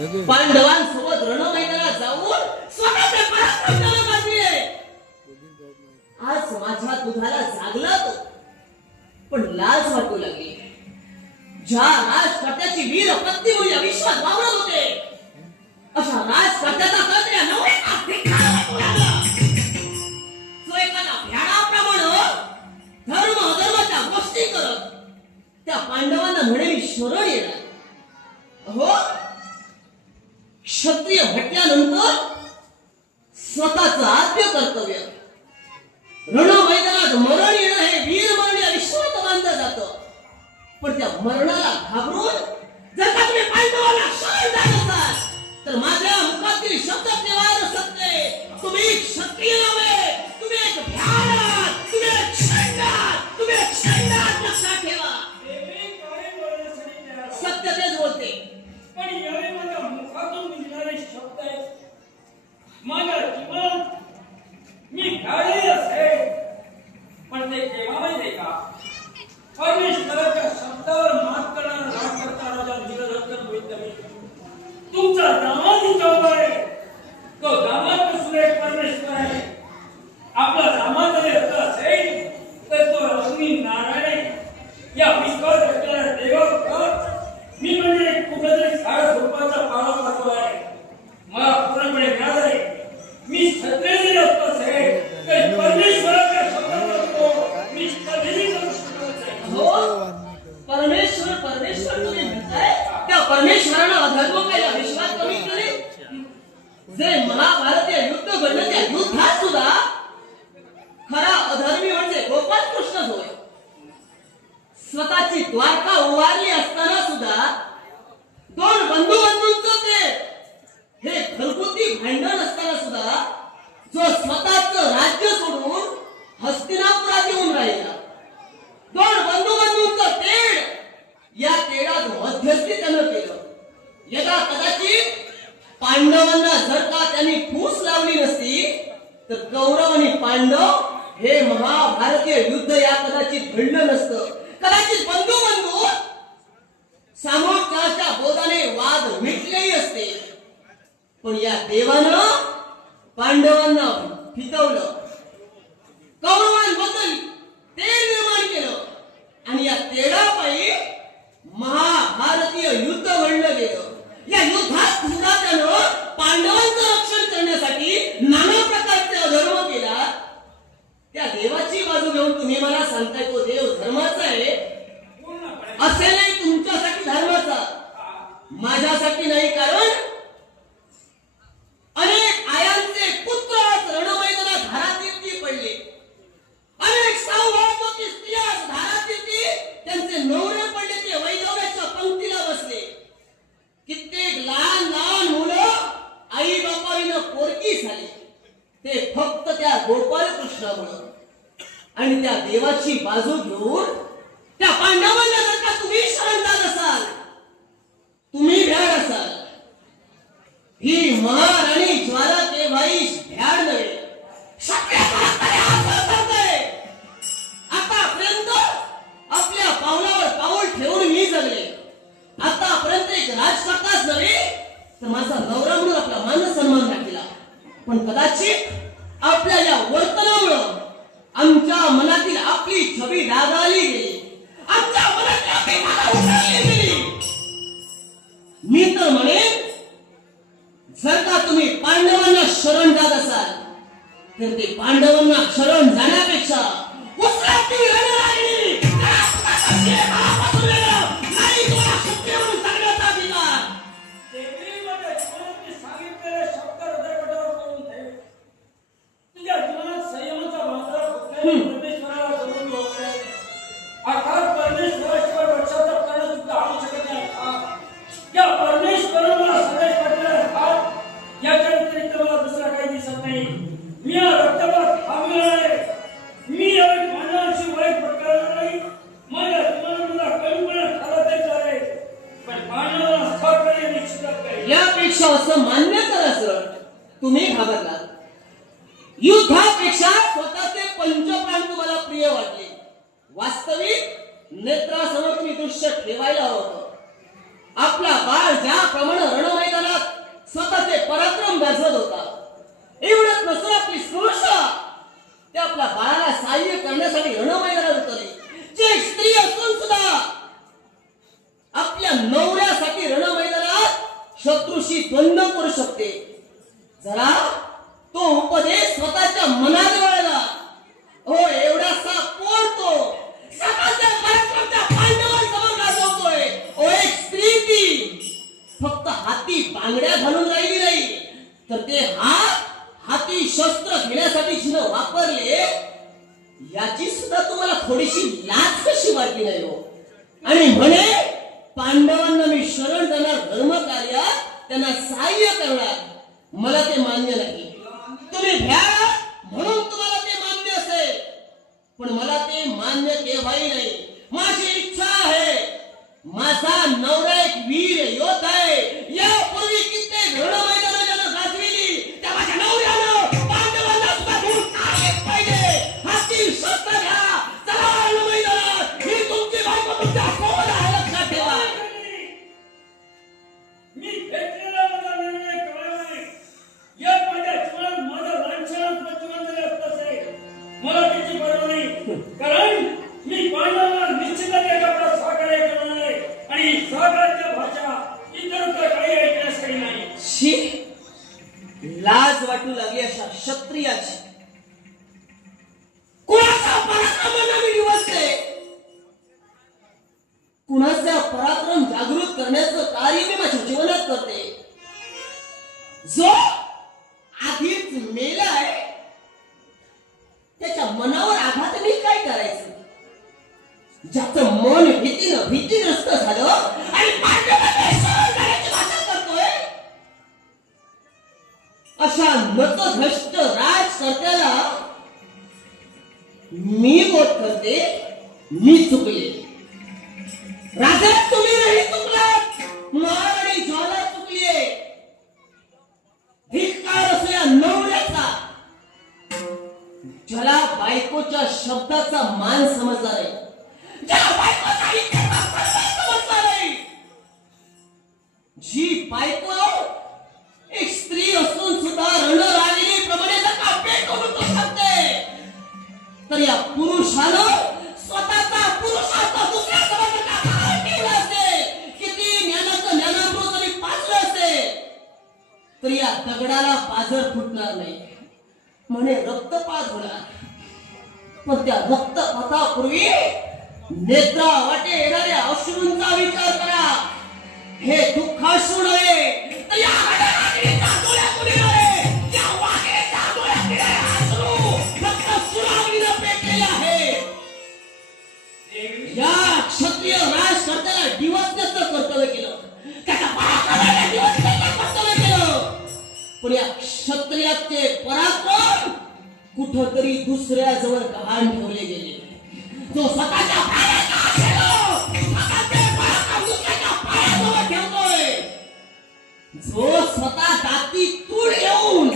पांडवांसोबत रणमैदानात जाऊन स्वतःचे पराक्रम गाजविले. आज माझ्या दुधाला जागला तो, पण लाज वाटू लागली. ज्या राजकर्त्याची वीर पत्नी अविश्वास वावरत होते, अशा राजकर्त्याचा कन्या नवऱ्याचा धिक्कार वाटू लागला. जो एखादा भ्याडाप्रमाणे धर्म अधर्माच्या गोष्टी करत त्या पांडवांना म्हणे शरण येणार. अहो, क्षत्रिय म्हटल्यानंतर स्वतःचं आद्य कर्तव्य रणमैदानात मरण येणं हे वीर मरण या विश्वात मानलं जातं. पण त्या मरणाला घाबरून जर का तुम्ही पांडवांना शरण जात असाल तर माझ्या मुखातील शब्द निवार सत्य. तुम्ही क्षत्रिय नव्हे, तुम्ही एक भ्याड आहात, तुम्ही एक षंड आहात, तुम्ही एक षंड आहात, लक्षात ठेवा. सत्य तेच बोलते. पण यावेळी माझ्या मुखातून निघणारे शब्द आहेत माझ्या जीवनात मी भ्याडही असेल, पण ते केव्हा माहितीये का? परमेश्वराच्या शब्दावर मात करणारा राजकर्ता राजा वीररत्न गोविंद तुमचा दामाद विचार आहे. तो दामाद सुरेख परमेश्वर आहे. आपला दामाद जरी असेल तर तो लक्ष्मी नारायण या विश्वास असलेल्या देवावर मी म्हणजे कुठेतरी साड झोपाचा पाला पाहतो आहे. मला पूर्णपणे मिळालं आहे. मी क्षत्रिय जरी असतो असेल तर परमेश्वराच्या शब्दावर मी कधीही करू शकत नाही. हो, परमेश्वर परमेश्वर तुम्ही म्हणताय, त्या परमेश्वरानं अधर्म केला, विश्वास कमी केले. जे महाभारतीय युद्ध घडलं त्या युद्धात सुद्धा खरा अधर्मी म्हणजे गोपाल कृष्णच होय. स्वतःची द्वारका उभारली असताना सुद्धा दोन बंधूंचं ते हे घरगुती भांडण असताना सुद्धा जो स्वतःचं राज्य सोडून हस्तिनापुरात येऊन राहिला. दोन बंधूंचं तेढ, या तेढात मध्यस्थी त्यानं केलं. यदा कदाचित पांडवांना जर का त्यांनी फूस लावली नसती तर कौरव आणि पांडव हे महाभारतीय युद्ध या कदाचित घडलं नसतं. कदाचित बंधू सामोपचाराच्या बोधाने वाद मिटलेही असते. पण या देवानं पांडवांना फितवलं, कौरवांबद्दल तेढ निर्माण केलं आणि या तेढापायी महाभारतीय युद्ध घडलं गेलं. या युद्धात सुद्धा त्यानं पांडवांचं रक्षण करण्यासाठी नाना प्रकारचे अधर्म केला. त्या देवाची बाजू घेऊन तुम्ही मला सांगताय तो देव धर्माचा आहे. असे नाही तुमच्यासाठी धर्माचा, माझ्यासाठी नाही. कारण अनेक आयांचे पुत्र आज रणमैदानात धारातीर्थी पडले. अनेक सौभाग्यवती स्त्रिया धारातीर्थी त्यांचे नवरे पडले, ते वैधव्याच्या पंक्तीला बसले. कित्येक लहान लहान मुलं आई बापाईनं पोरकी झाली, ते फक्त त्या गोपाल कृष्णामुळे. आणि त्या देवाची बाजू घेऊन त्या पांडवांना जर का तुम्ही शरण जात असाल, तुम्ही भ्याड असाल, ही महाराणी ज्वाला केव्हाही भ्याड नव्हे. आतापर्यंत आपल्या पावलावर पाऊल ठेवून मी जगले. आतापर्यंत एक राजकर्ताच नव्हे तर माझा नवरा म्हणून आपला मान सन्मान राखला. पण कदाचित आपल्या या वर्तनामुळं आमच्या मनातील आपली छबी डागाळली गेली, आमच्या मनातील अभिमान उडाली गेली. मी तर म्हणेन, जर का तुम्ही पांडवांना शरण जात असाल तर ते पांडवांना शरण जाण्यापेक्षा उसराची रणरागिणी नाही तुम्हाला शक्य म्हणून सांगण्याचा अधिकार. देवीमध्ये जीवनात सांगितलेले शब्द हृदयपटावर करून ठेव. तुझ्या जीवनात संयमाचा मात्र परमेश्वराला जमून ठेवणे. अर्थात परमेश्वराशिवाय रक्षाचं करणं सुद्धा आणू शकत नाही. या परमेश्वराला संदेश पाठवला याच्या व्यतिरिक्त मला दुसरा काही दिसत नाही. मी या रक्तपात थांबलो आहे. मी यावेळी मानवाशी वाईट प्रकार नाही. माझ्या जीवनाला कमीपणा ठरवताच आहे. पण मानवाला सहकार्य निश्चित आहे. यापेक्षा असं मान्य करा सर, तुम्ही घाबरलात. युद्धापेक्षा स्वतःचे पंचप्राण तुम्हाला प्रिय वाटले. वास्तविक नेत्रासमोर तुम्ही दृश्य ठेवायला हवं. आपला बाळ ज्याप्रमाणे रणमैदानात पराक्रम गाजवत होता. एवढंच नसून आपली सुरक्षा ते आपल्या बाळाला सहाय्य करण्यासाठी रणमैदानात उतरली. जे एक स्त्री असून सुद्धा आपल्या नवऱ्यासाठी रणमैदानात शत्रूशी द्वंद्व करू शकते. जरा तो उपदेश स्वतःच्या मनात वळला. हो, एवढासा पोरतो स्वतःच्या पराक्रमाच्या पांडवांसमोर गाजवतोय. ओ, एक स्त्री ती फक्त हाती बांगड्या घालून राहिली नाही, तर ते हाती शस्त्र घेण्यासाठी जिनं वापरले याची सुद्धा तुम्हाला थोडीशी लाज कशी वाटली नाही हो? आणि म्हणे पांडवांना मी शरण जाणार, धर्म कार्यात त्यांना सहाय्य करणार. मला ते मान्य नाही. तुम्ही भ्या म्हणून तुम्हाला ते मान्य असेल, पण मला ते मान्य केव्हाही नाही. माझी इच्छा आहे, माझा नवरा एक वीर योद्धा आहे. यापूर्वी कित्येक रणमैदानं ज्यानं गाजविली त्या माझ्या नवऱ्यानं पांडवांना सुद्धा धूळ काढलीच पाहिजे. हाती शस्त्र घ्या, चला रणमैदानात. ही तुमची बायको तुमच्या सोबत आहे, लक्षात ठेवा. मी घेतलेला माझा निर्णय कळला नाही. या माझ्या जीवनात माझं लांछनात प्रतिबंध असत असेल, मला त्याची पर्वा नाही. कारण मी पांडवांना निश्चितच एका सहकार्य करणार आहे आणि सहकार्याच्या भाषा इतर काही ऐकण्यासाठी नाही. शी, लाज वाटू लागली अशा क्षत्रियाची. कुणाचा पराक्रमांना मी दिवसते, कुणाचा पराक्रम जागृत करण्याचं कार्य मी माझ्या जीवनात करते. जो आधीच मेलाय त्याच्या मनावर आघात मी काय करायचं? ज्याचं मन भीतीग्रस्त झालं आणि पांडवांना सहन करण्याची भाषा करतोय, अशा नतभ्रष्ट राजकर्त्याला मी बोध करते, मी चुकले. राजा तुम्ही नाही चुकलात, महाराणी ज्वाला चुकलीये. धिक्कार असो या नवऱ्याचा, ज्याला बायकोच्या शब्दाचा मान समजला नाही, ज्याला बायकोचा इतिहास समजला नाही. जी बायको एक स्त्री असून सुद्धा रणरागिणीप्रमाणे जर का पेटून उठू शकते, तर या पुरुषानं स्वतःचा पुरुषाचा दुसऱ्या समाजाचा काय केला असेल, किती ज्ञानाचं ज्ञानामृत जरी पाजलं असेल, तर या दगडाला पाझर फुटणार नाही. म्हणे रक्तपात होणार, पण त्या रक्तपातापूर्वी नेत्रा वाटे येणाऱ्या अश्रूंचा विचार करा. हे दुःखाश्रू नव्हे, तर या रणरागिणीच्या डोळ्यातून येणारे, त्या वाघेच्या डोळ्यातून येणारे अश्रू रक्तसुरागीनं पेटलेले आहे. या क्षत्रिय राजकर्त्याला डिवचण्याचं कर्तव्य केलं, त्याच्या पराक्रमाला डिवचण्याचं कर्तव्य केलं, पण या क्षत्रियाचे पराक्रम कुठंतरी दुसऱ्याजवळ गहाण ठेवले गेले. जो स्वतःच्या पायाचा असेल, स्वतःचे पराक्रम दुसऱ्याच्या पायाजवळ ठेवतोय, जो स्वतः दाती तूड घेऊन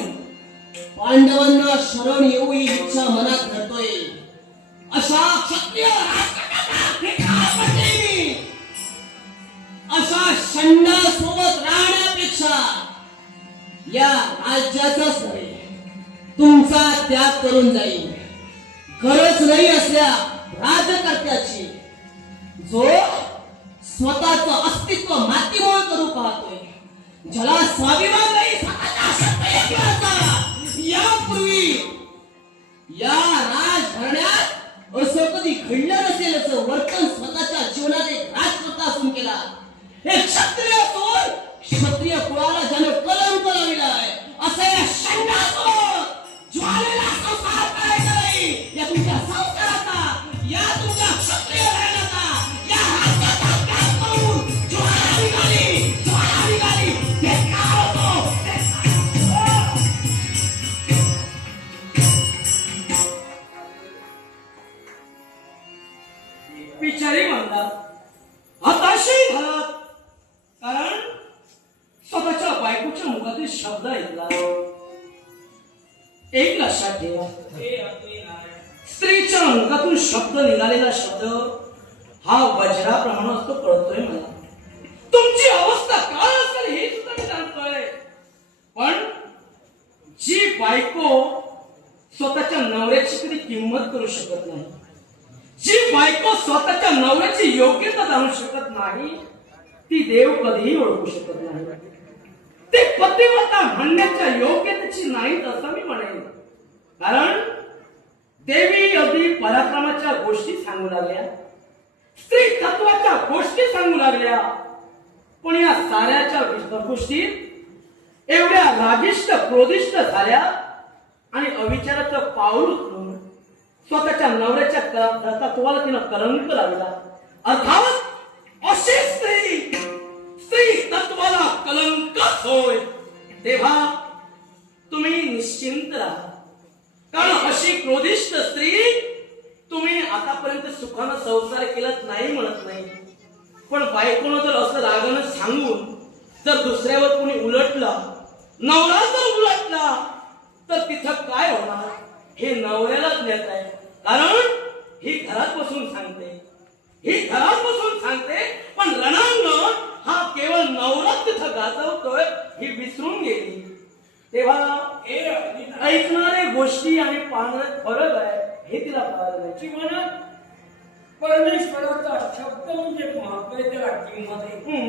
पांडवांना शरण येऊ ही इच्छा मनात धरतोय, अशा क्षत्रिय राजकर्त्याचा धिक्कार करते मी. अशा षंडासोबत राहण्यापेक्षा या राज्याचाच नव्हे, तुमचा त्याग करून जाईल. गरज नाही असल्या राजकर्त्याची, जो स्वतःचं अस्तित्व मातीमोल करू पाहतोय, ज्याला स्वाभिमान नाही स्वतःच्या क्षत्रियत्वाचा. यापूर्वी या राजघराण्यात असं कधी घडलं नसेल असं वर्तन स्वतःच्या जीवनात एक राजकर्ता असून केला. एक क्षत्रिय असून क्षत्रिय कुळाला ज्यानं कलंक लावलाय, असं या षंडासोबत ज्वालेला संसार करायचा नाही. या तुमच्या संस्काराचा, या तुमच्या क्षत्रिय राहण्याचा, या राज्याचा त्याग करून ज्वाला निघाली. धिक्कार असो, बिचारी म्हणतात, हताशही झालात, कारण स्वतःच्या बायकोच्या मुखातील शब्द ऐकला. एक लक्षात ठेवा, स्त्रीच्या मुखातून शब्द निघालेला शब्द हा वज्राप्रमाणे असतो, कळतोय मला. तुमची अवस्था काय असेल हे सुद्धा मी जाणतोय, पण बायको स्वतःच्या नवऱ्याची कधी किंमत करू शकत नाही, जी बायको स्वतःच्या नवऱ्याची योग्यता जाणू शकत नाही, ती देव कधीही ओळखू शकत नाही. ते पतिव्रता म्हणण्याच्या योग्यतेची नाहीत असं मी म्हणेन. कारण देवी अगदी पराक्रमाच्या गोष्टी सांगू लागल्या, स्त्री तत्वाच्या गोष्टी सांगू लागल्या, पण या साऱ्याच्या गोष्टीत एवढ्या रागिष्ट क्रोधिष्ट झाल्या आणि अविचाराचं पाऊल उचलून स्वतःच्या नवऱ्याच्या तत्वाला तिनं कलंक लावला. अर्थात अशी स्त्री तत्वाला कलंकच होय. तेव्हा तुम्ही निश्चिंत राहा, कारण अशी क्रोधिष्ट स्त्री तुम्ही आतापर्यंत सुखानं संसार केलाच नाही म्हणत नाही, पण बायकोनं जर असं रागानं सांगून जर दुसऱ्यावर कोणी उलटला, नवरा जर उलटला, तर तिथं काय होणार हे नवऱ्यालाच ज्ञात आहे. कारण ही घरात बसून सांगते, ही घरात बसून सांगते, पण रणांगण हा केवळ नवराच तिथं गाजवतोय ही विसरून गेली. तेव्हा ऐकणारे गोष्टी आणि पाहणारे फरक आहे हे तिला कळालं नाही. जीवनात परमेश्वराचा शब्द म्हणजे महत्व आहे, त्याला किंमत आहे,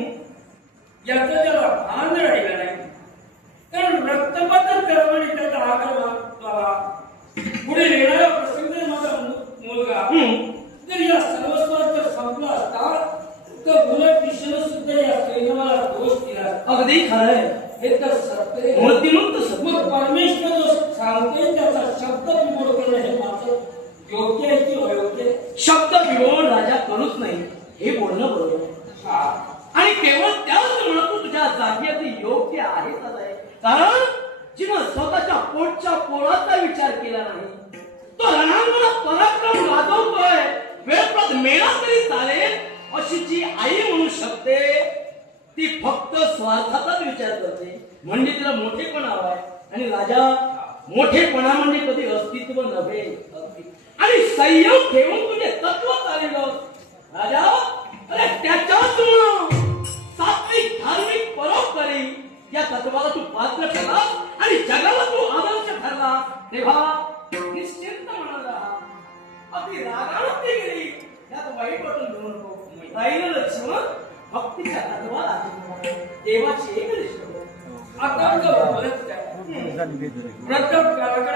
याचं त्याला भान राहिलं नाही. कारण रक्तपात कर्माने त्याचा आकार पुढे येणारा प्रसंग माझा मुलगा जर या सर्वस्वात जर संपला असता तर उलट दिशेनं सुद्धा या सैन्याला दोष दिला. अगदी खरंय, हे तर सत्य आहे. मूर्तिमंत सत्य. मग परमेश्वर जो सांगते त्याचा शब्द बिघोड करणं हे माझं योग्य आहे की अयोग्य आहे? शब्द बिघोड राजा करूच नाही हे बोलणं बरोबर आहे. आणि केवळ त्याच म्हणतो तुझ्या जागी अगदी योग्य आहे. कारण जिनं स्वतःच्या पोटच्या पोळाचा विचार केला नाही, तो रणांगणात पराक्रम गाजवतोय, वेळप्रत मेला तरी चालेल अशी जी आई म्हणू शकते, ती फक्त स्वार्थाचाच विचार करते. म्हणजे तिला मोठेपणा हवाय. आणि राजा, मोठेपणा म्हणजे कधी अस्तित्व नव्हे, आणि संयम ठेवून तुझे तत्व चालवलं राजा. अरे त्याच्याच सात्विक धार्मिक परोपकारी या तत्वाला तू पात्र ठरला आणि जगाला तू आदर्श ठरला. तेव्हा निश्चिंत म्हणत राहा. अगदी रागानं ती गेली यात वाईट वाटून घेऊ नको. राहिलं लक्ष्मण भक्तीच्या तत्वाला देवाची एक निष्ठा. आता बोलत काय प्रत्येक काळाकडे